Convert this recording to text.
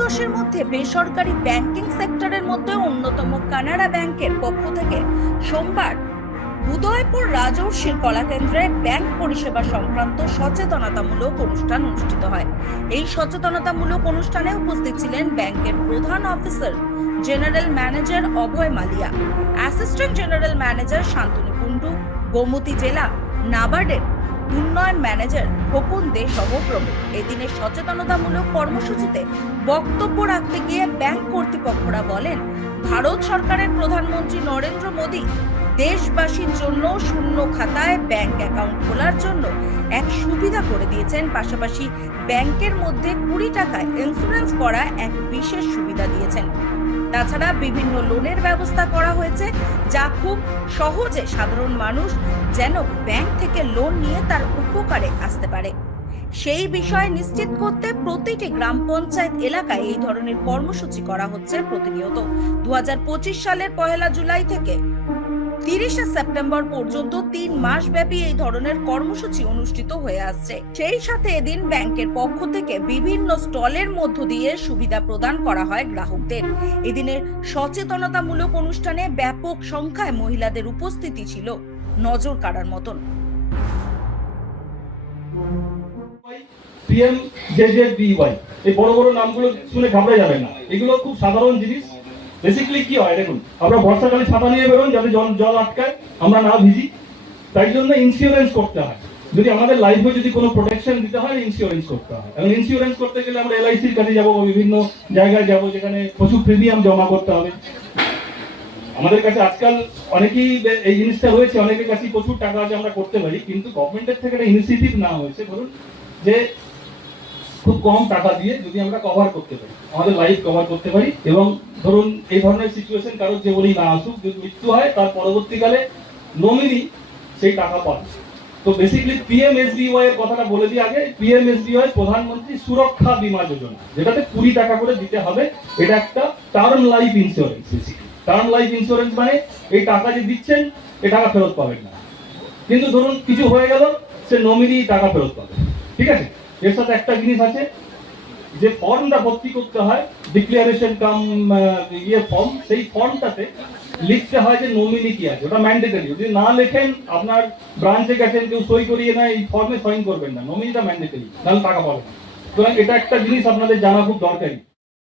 10এর মধ্যে বেসরকারি ব্যাংকিং সেক্টরের মধ্যে অন্যতম কানাড়া ব্যাংকের পক্ষ থেকে সোমবার উদয়পুর রাজর্ষির কলাকেন্দ্রে ব্যাংক পরিষেবা সংক্রান্ত সচেতনতামূলক অনুষ্ঠান অনুষ্ঠিত হয়। এই সচেতনতামূলক অনুষ্ঠানে উপস্থিত ছিলেন ব্যাংকের প্রধান officer general manager Abhay Malia, assistant general manager Shantanu Kundu, Gomati জেলা নাবার্ডের উন্নয়ন ম্যানেজার খোকন দে সহ প্রমুখ। এদিনের সচেতনতামূলক কর্মসূচিতে বক্তব্য রাখতে গিয়ে ব্যাংক কর্তৃপক্ষরা বলেন, ভারত সরকারের প্রধানমন্ত্রী নরেন্দ্র মোদী দেশবাসীর জন্য শূন্য খাতায় ব্যাংক অ্যাকাউন্ট খোলার জন্য এক সুবিধা করে দিয়েছেন। পাশাপাশি ব্যাংকের মধ্যে 20 টাকায় ইন্স্যুরেন্স করা এক বিশেষ সুবিধা দিয়েছেন। তাছাড়া বিভিন্ন লোনের ব্যবস্থা করা হয়েছে, যা খুব সহজে সাধারণ মানুষ যেন ব্যাংক থেকে লোন নিয়ে তার উপকারে আসতে পারে সেই বিষয় নিশ্চিত করতে প্রতিটি গ্রাম পঞ্চায়েত এলাকায় এই ধরনের কর্মসূচি করা হচ্ছে প্রতিনিয়ত। 2025 সালের 1 জুলাই থেকে 30 সেপ্টেম্বর পর্যন্ত 3 মাস ব্যাপী এই ধরনের কর্মসূচি অনুষ্ঠিত হয়ে আসছে। সেই সাথে এদিন ব্যাংকের পক্ষ থেকে বিভিন্ন স্টলের মধ্য দিয়ে সুবিধা প্রদান করা হয় গ্রাহকদের। এদিনের সচেতনতামূলক অনুষ্ঠানে ব্যাপক সংখ্যায় মহিলাদের উপস্থিতি ছিল নজর কাড়ার মতন। PMJJBY এই বড় বড় নামগুলো শুনে ঘাবড়ে যাবেন না, এগুলো খুব সাধারণ জিনিস। বেসিক্যালি কি হয় দেখুন, আমরা বর্ষাকালে ছাতা নিয়ে বেরোন যাতে জল আটকায়, আমরা না ভিজি, তাই জন্য ইন্স্যুরেন্স করতে হয়। যদি আমাদের লাইফে যদি কোনো প্রোটেকশন দিতে হয়, ইন্স্যুরেন্স করতে হয়। এবং ইন্স্যুরেন্স করতে গেলে আমরা LICর কাছে যাবো, বিভিন্ন জায়গায় যাবো যেখানে প্রচুর প্রিমিয়াম জমা করতে হবে। আমাদের কাছে আজকাল অনেকেই এই জিনিসটা হয়েছে, অনেকের কাছে প্রচুর টাকা আছে, আমরা করতে পারি, কিন্তু গভর্নমেন্টের থেকে একটা ইনিশিয়েটিভ না হয়েছে ধরুন যে খুব কম টাকা দিয়ে যদি আমরা কভার করতে পারি, আমাদের লাইফ কভার করতে পারি, এবং ধরুন এই ধরনের সিচুয়েশন কারোর জীবনেই না আসুক, যদি মৃত্যু হয় তার পরবর্তীকালে নমিনি সেই টাকা পাবে। তো বেসিক্যালি PMSBY এর কথাটা বলে দিই আগে। PMSBY প্রধানমন্ত্রী সুরক্ষা বীমা যোজনা, যেটাতে 20 টাকা করে দিতে হবে। এটা একটা term life insurance. Basically term life insurance মানে এই টাকা যে দিচ্ছেন এই টাকা ফেরত পাবেন না, কিন্তু ধরুন কিছু হয়ে গেল, সে নমিনি টাকা ফেরত পাবে। ঠিক আছে, এর সাথে একটা জিনিস আছে, যে ফর্মটা ভর্তি করতে হয়, ডিক্লারেশন কাম ফর্ম, সেই ফর্মটাতে লিখতে হয় যে নমিনি কি আছে, ওটা ম্যান্ডেটরি। যদি না লেখেন, আপনার ব্রাঞ্চে গেছেন, কেউ সই করিয়ে নেয়, এই ফর্মে সাইন করবেন না, নমিনিটা ম্যান্ডেটরি, নাহলে টাকা পাবেন না। সুতরাং এটা একটা জিনিস আপনাদের জানা খুব দরকারি।